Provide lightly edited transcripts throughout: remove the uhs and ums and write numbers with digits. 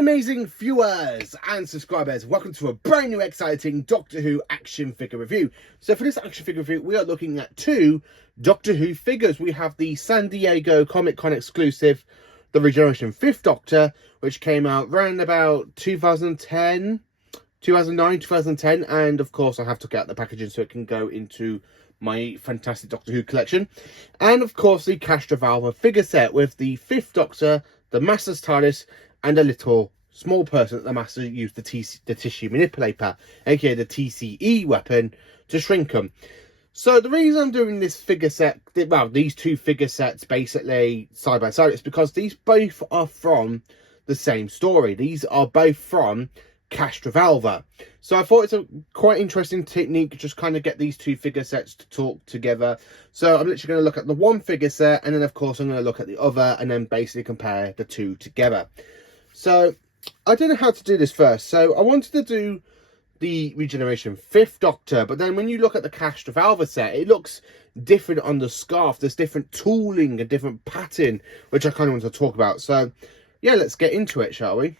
amazing viewers and subscribers, welcome to a brand new exciting Doctor Who action figure review. So for this action figure review, we are looking at two Doctor Who figures. We have the San Diego Comic Con exclusive, the Regeneration 5th Doctor, which came out around about 2009, 2010, and of course I have to get out the packaging so it can go into my fantastic Doctor Who collection. And of course the Castrovalva figure set with the 5th Doctor, the Master's TARDIS, and a little small person that the Master used the tissue manipulator, aka the TCE weapon, to shrink them. So the reason I'm doing this figure set, well, these two figure sets basically side by side, is because these both are from the same story. These are both from Castrovalva. So I thought it's a quite interesting technique, just kind of get these two figure sets to talk together. So I'm literally going to look at the one figure set, and then of course I'm going to look at the other, and then basically compare the two together. So I don't know how to do this first. So I wanted to do the Regeneration 5th Doctor, but then when you look at the Castrovalva set, it looks different on the scarf. There's different tooling, a different pattern, which I kind of want to talk about. So yeah, let's get into it, shall we?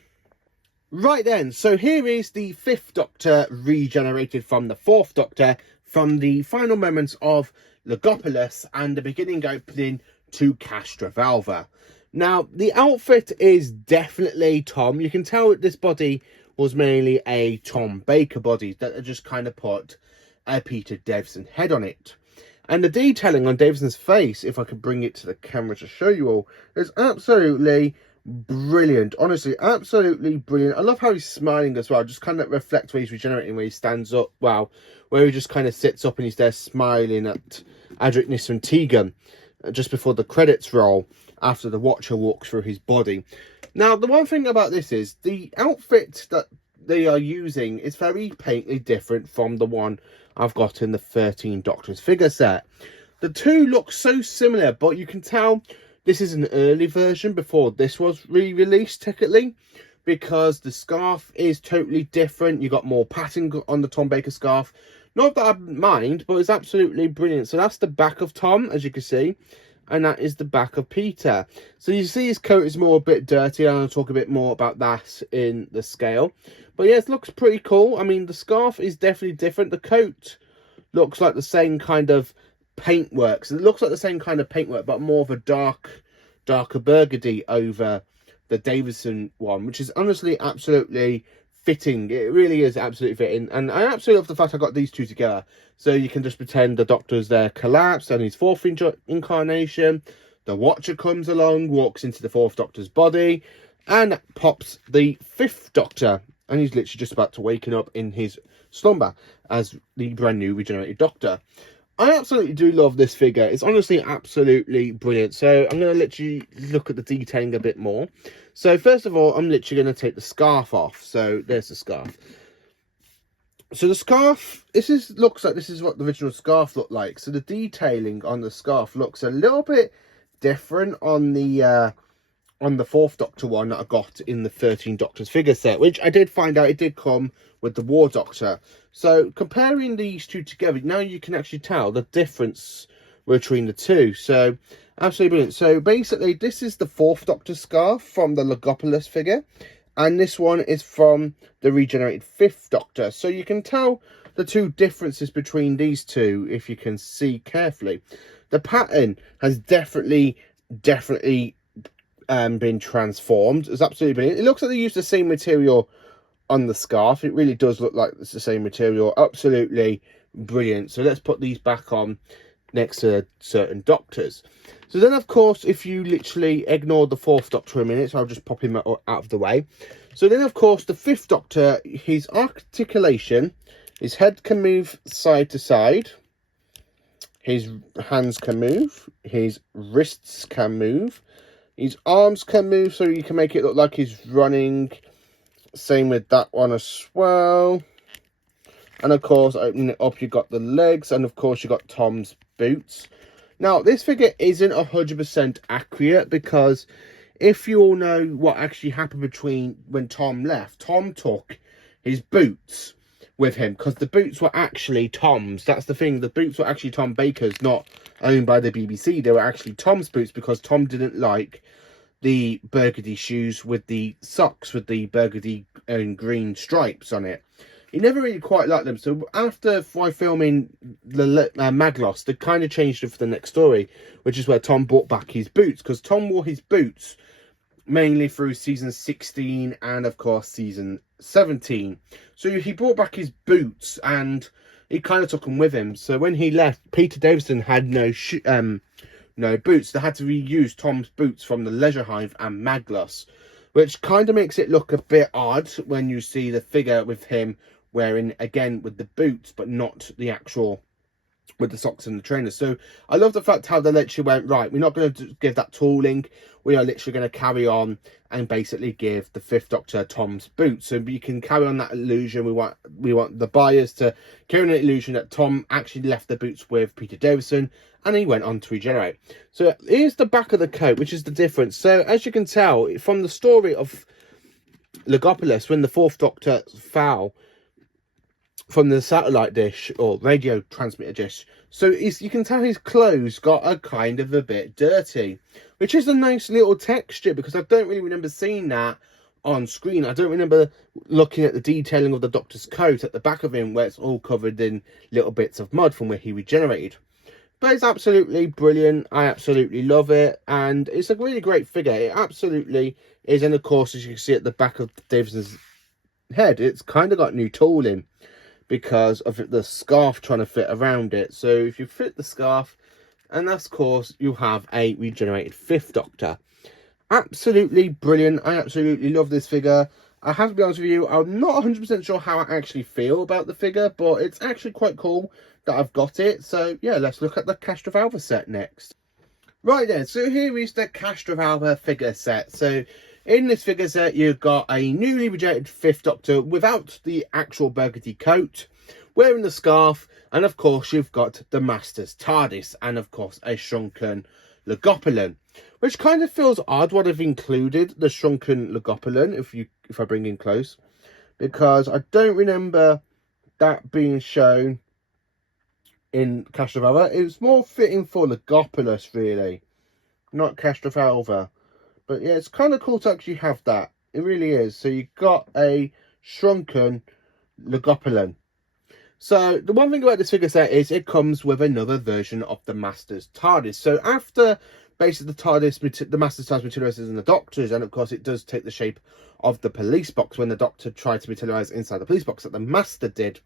Right then, so here is the 5th Doctor regenerated from the 4th Doctor from the final moments of Logopolis and the beginning opening to Castrovalva. Now, the outfit is definitely Tom. You can tell this body was mainly a Tom Baker body that had just kind of put a Peter Davison head on it. And the detailing on Davison's face, if I could bring it to the camera to show you all, is absolutely brilliant. Honestly, absolutely brilliant. I love how he's smiling as well. Just kind of reflects where he's regenerating, where he stands up. Wow. Where he just kind of sits up and he's there smiling at Adric Nissan Tegan just before the credits roll, after the Watcher walks through his body. Now, the one thing about this is the outfit that they are using is very patently different from the one I've got in the 13 Doctors figure set. The two look so similar, but you can tell this is an early version before this was re-released technically, because the scarf is totally different. You got more pattern on the Tom Baker scarf. Not that I mind, but it's absolutely brilliant. So that's the back of Tom, as you can see, and that is the back of Peter. So you see his coat is more a bit dirty, and I'll talk a bit more about that in the scale. But yeah, it looks pretty cool. I mean, the scarf is definitely different. The coat looks like the same kind of paintwork. So it looks like the same kind of paintwork, but more of a darker burgundy over the Davison one, which is honestly absolutely fitting. It really is absolutely fitting, and I absolutely love the fact I got these two together. So you can just pretend the Doctor's there collapsed and his 4th incarnation. The Watcher comes along, walks into the 4th Doctor's body, and pops the 5th Doctor, and he's literally just about to waken up in his slumber as the brand new regenerated Doctor. I absolutely do love this figure. It's honestly absolutely brilliant. So I'm going to literally look at the detailing a bit more. So first of all, I'm literally going to take the scarf off. So there's the scarf. So the scarf, looks like this is what the original scarf looked like. So the detailing on the scarf looks a little bit different on the 4th Doctor one that I got in the 13 Doctors figure set, which I did find out it did come with the War Doctor. So comparing these two together, now you can actually tell the difference between the two. So absolutely brilliant. So basically, this is the 4th Doctor scarf from the Logopolis figure, and this one is from the regenerated 5th Doctor. So you can tell the two differences between these two if you can see carefully. The pattern has definitely been transformed. It's absolutely brilliant. It looks like they used the same material on the scarf. It really does look like it's the same material. Absolutely brilliant. So let's put these back on next to certain Doctors. So then, of course, if you literally ignore the 4th Doctor a minute, so I'll just pop him out of the way. So then, of course, the 5th Doctor, his articulation, his head can move side to side, his hands can move, his wrists can move, his arms can move, so you can make it look like he's running. Same with that one as well. And of course, opening it up, you've got the legs, and of course, you've got Tom's boots. Now, this figure isn't 100% accurate, because if you all know what actually happened between when Tom left, Tom took his boots with him, because the boots were actually Tom's. That's the thing, the boots were actually Tom Baker's, not owned by the BBC. They were actually Tom's boots, because Tom didn't like the burgundy shoes with the socks with the burgundy and green stripes on it. He never really quite liked them. So after filming the Maglos, they kind of changed it for the next story, which is where Tom brought back his boots, because Tom wore his boots mainly through season 16 and of course season 17. So he brought back his boots and he kind of took them with him. So when he left, Peter Davison had no boots. They had to reuse Tom's boots from the Leisure Hive and Maglos, which kind of makes it look a bit odd when you see the figure with him wearing, again, with the boots, but not the actual, with the socks and the trainers. So I love the fact how they literally went, right, we're not going to give that tooling. We are literally going to carry on and basically give the Fifth Doctor Tom's boots. So you can carry on that illusion. We want the buyers to carry on the illusion that Tom actually left the boots with Peter Davison and he went on to regenerate. So here's the back of the coat, which is the difference. So as you can tell from the story of Logopolis, when the Fourth Doctor fell from the satellite dish or radio transmitter dish, so you can tell his clothes got a kind of a bit dirty, which is a nice little texture, because I don't really remember seeing that on screen. I don't remember looking at the detailing of the Doctor's coat at the back of him, where it's all covered in little bits of mud from where he regenerated. But it's absolutely brilliant. I absolutely love it, and it's a really great figure. It absolutely is. And of course, as you can see at the back of Davison's head, it's kind of got new tooling because of the scarf trying to fit around it. So if you fit the scarf, and of course you have a regenerated Fifth Doctor. Absolutely brilliant. I absolutely love this figure. I have to be honest with you, I'm not 100% sure how I actually feel about the figure, but it's actually quite cool that I've got it. So yeah, let's look at the Castrovalva set next. Right then, so here is the Castrovalva figure set. So in this figure set, you've got a newly regenerated Fifth Doctor without the actual burgundy coat, wearing the scarf, and of course you've got the Master's TARDIS, and of course a shrunken Logopolon, which kind of feels odd what I've included the shrunken Logopolon if I bring in close, because I don't remember that being shown in Castrovalva. It was more fitting for Logopolis, really, not Castrovalva. But yeah, it's kind of cool to actually have that. It really is. So you've got a shrunken Logopolon. So the one thing about this figure set is it comes with another version of the Master's TARDIS. So after basically the TARDIS, the Master's TARDIS materializes in the Doctor's, and of course it does take the shape of the police box when the Doctor tried to materialize inside the police box that the Master did.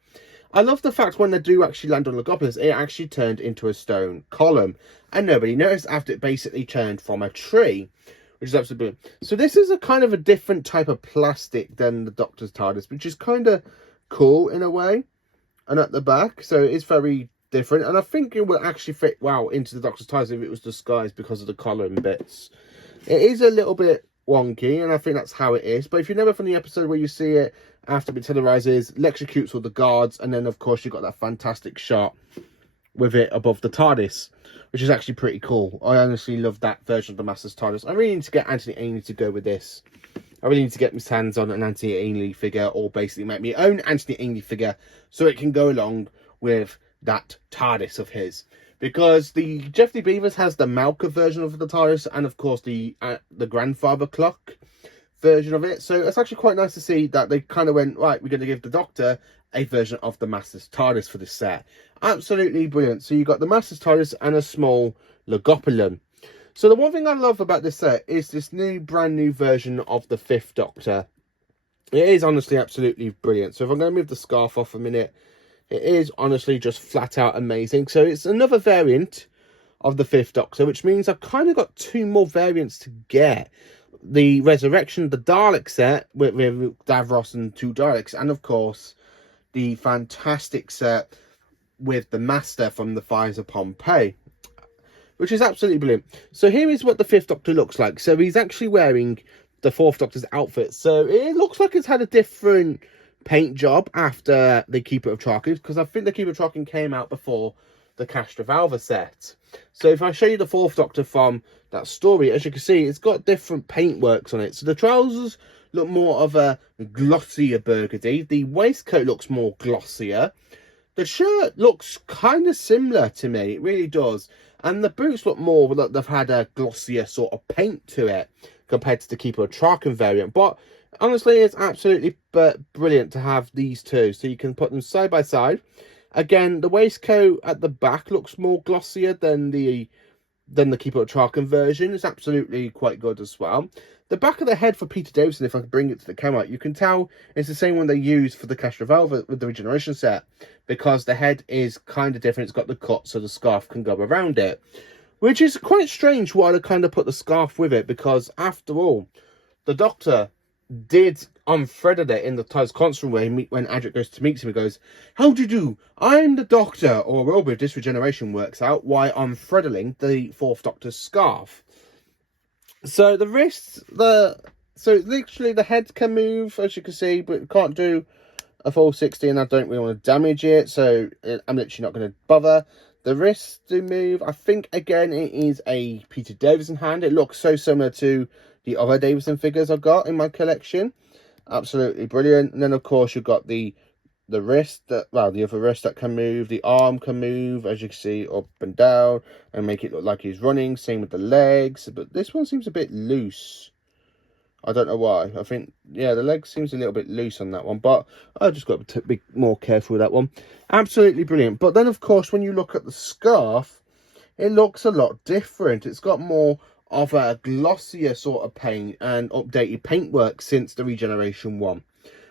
I love the fact when they do actually land on Logopolis, it actually turned into a stone column, and nobody noticed after it basically turned from a tree, which is absolutely brilliant. So this is a kind of a different type of plastic than the Doctor's TARDIS, which is kind of cool in a way. And at the back, so it's very different, and I think it will actually fit well into the Doctor's TARDIS if it was disguised because of the collar and bits. It is a little bit wonky, and I think that's how it is. But if you remember from the episode where you see it after it materializes, electrocutes all the guards, and then of course you've got that fantastic shot with it above the TARDIS, which is actually pretty cool. I honestly love that version of the Master's TARDIS. I really need to get Anthony Ainley to go with this. I really need to get my hands on an Anthony Ainley figure, or basically make my own Anthony Ainley figure so it can go along with that TARDIS of his. Because the Jeff D. Beavers has the Malka version of the TARDIS, and of course the grandfather clock version of it. So it's actually quite nice to see that they kind of went, right, we're going to give the Doctor a version of the Master's TARDIS for this set. Absolutely brilliant. So you've got the Master's TARDIS and a small Logopolon. So the one thing I love about this set is this brand new version of the Fifth Doctor. It is honestly absolutely brilliant. So if I'm going to move the scarf off a minute, it is honestly just flat out amazing. So it's another variant of the Fifth Doctor, which means I've kind of got two more variants to get. The Resurrection, the Dalek set with Davros and two Daleks, and of course the fantastic set with the Master from the Fires of Pompeii, which is absolutely brilliant. So here is what the Fifth Doctor looks like. So he's actually wearing the Fourth Doctor's outfit. So it looks like it's had a different paint job after the Keeper of Traken, because I think the Keeper of Traken came out before the Castrovalva set. So if I show you the Fourth Doctor from that story, as you can see, it's got different paintworks on it. So the trousers look more of a glossier burgundy. The waistcoat looks more glossier. The shirt looks kind of similar to me. It really does. And the boots look more like they've had a glossier sort of paint to it. compared to the Keeper of Traken variant. But honestly, it's absolutely brilliant to have these two, so you can put them side by side. Again, the waistcoat at the back looks more glossier than the Keeper of Traken version. It's absolutely quite good as well. The back of the head for Peter Davison, if I can bring it to the camera, you can tell it's the same one they used for the Castrovalva with the Regeneration set, because the head is kind of different. It's got the cut so the scarf can go around it, which is quite strange why they kind of put the scarf with it, because after all, the Doctor did unthreaded it in the TARDIS console way. When Adric goes to meet him, he goes, "How do you do? I'm the Doctor," or well, with this regeneration works out why I'm threadling the Fourth Doctor's scarf. So the wrists, so literally the head can move, as you can see, but it can't do a full 60, and I don't really want to damage it, so I'm literally not going to bother. The wrists do move. I think, again, it is a Peter Davison hand. It looks so similar to the other Davison figures I've got in my collection. Absolutely brilliant. And then, of course, you've got the wrist, the other wrist that can move. The arm can move, as you can see, up and down, and make it look like he's running. Same with the legs, but this one seems a bit loose. I don't know why. I think, yeah, the leg seems a little bit loose on that one, but I just got to be more careful with that one. Absolutely brilliant. But then, of course, when you look at the scarf, it looks a lot different. It's got more of a glossier sort of paint and updated paintwork since the Regeneration one,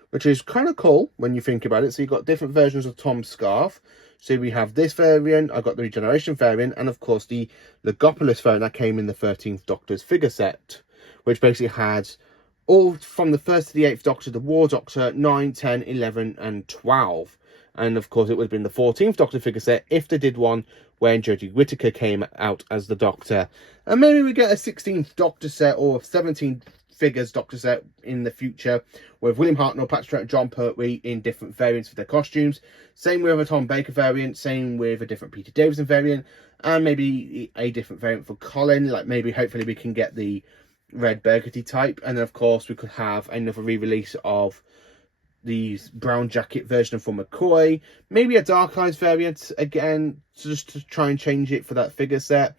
which is kind of cool when you think about it. So you've got different versions of Tom's scarf. So we have this variant, I've got the Regeneration variant, and of course the Logopolis variant that came in the 13th Doctor's figure set, which basically had all from the 1st to the 8th Doctor, the War Doctor, 9, 10, 11, and 12. And of course it would have been the 14th Doctor figure set if they did one when Jodie Whittaker came out as the Doctor. And maybe we get a 16th Doctor set or 17 figures Doctor set in the future with William Hartnell, Patrick Stewart, and John Pertwee in different variants for their costumes. Same with a Tom Baker variant, same with a different Peter Davison variant, and maybe a different variant for Colin. Like maybe hopefully we can get the red burgundy type, and then of course we could have another re-release of the brown jacket version from McCoy, maybe a Dark Eyes variant again, just to try and change it for that figure set.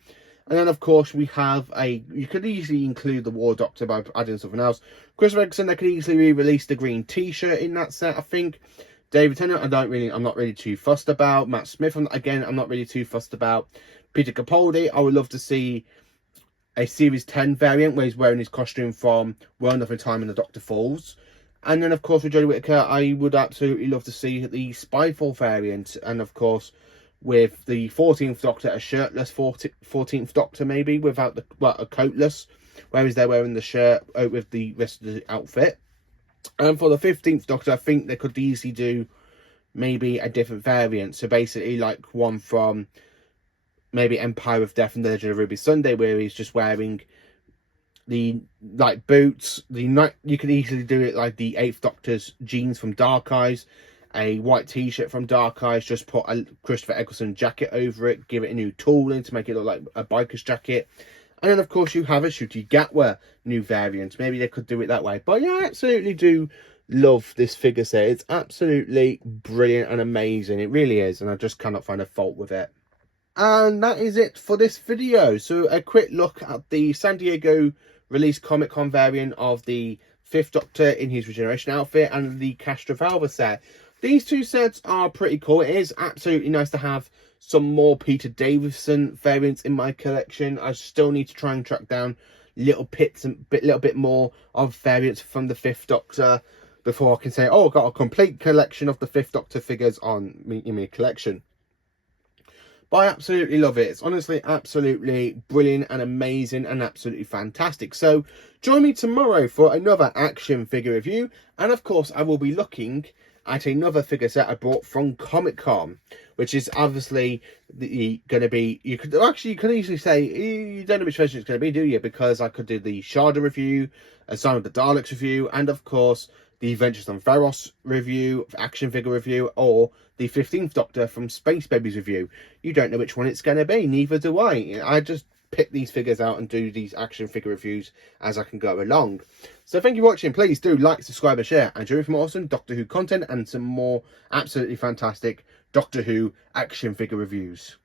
And then, of course, we have you could easily include the War Doctor by adding something else. Chris Ferguson, they could easily re-release the green T-shirt in that set, I think. David Tennant, I'm not really too fussed about. Matt Smith, I'm not really too fussed about. Peter Capaldi, I would love to see a Series 10 variant where he's wearing his costume from World of Time and the Doctor Falls. And then, of course, with Jodie Whittaker, I would absolutely love to see the Spyfall variant. And, of course, with the 14th Doctor, a shirtless 14th Doctor, maybe, without a coatless, whereas they're wearing the shirt with the rest of the outfit. And for the 15th Doctor, I think they could easily do maybe a different variant. So basically, like one from maybe Empire of Death and the Legend of Ruby Sunday, where he's just wearing the boots. You could easily do it like the 8th Doctor's jeans from Dark Eyes, a white T-shirt from Dark Eyes, just put a Christopher Eccleston jacket over it, give it a new tooling to make it look like a biker's jacket. And then, of course, you have a Ncuti Gatwa new variant. Maybe they could do it that way. But yeah, I absolutely do love this figure set. It's absolutely brilliant and amazing. It really is. And I just cannot find a fault with it. And that is it for this video. So a quick look at the San Diego release Comic-Con variant of the 5th Doctor in his Regeneration outfit and the Castrovalva set. These two sets are pretty cool. It is absolutely nice to have some more Peter Davison variants in my collection. I still need to try and track down little bit more of variants from the 5th Doctor before I can say, oh, I've got a complete collection of the 5th Doctor figures in my collection. But I absolutely love it. It's honestly absolutely brilliant and amazing and absolutely fantastic. So join me tomorrow for another action figure review. And of course, I will be looking at another figure set I bought from Comic-Con, which is obviously going to be, you could easily say, you don't know which version it's going to be, do you? Because I could do the Sharda review, a Sign of the Daleks review, and of course, the Adventures on Varos review, action figure review, or the 15th Doctor from Space Babies review. You don't know which one it's going to be, neither do I. I just pick these figures out and do these action figure reviews as I can go along. So thank you for watching. Please do like, subscribe and share, and join me for more awesome Doctor Who content and some more absolutely fantastic Doctor Who action figure reviews.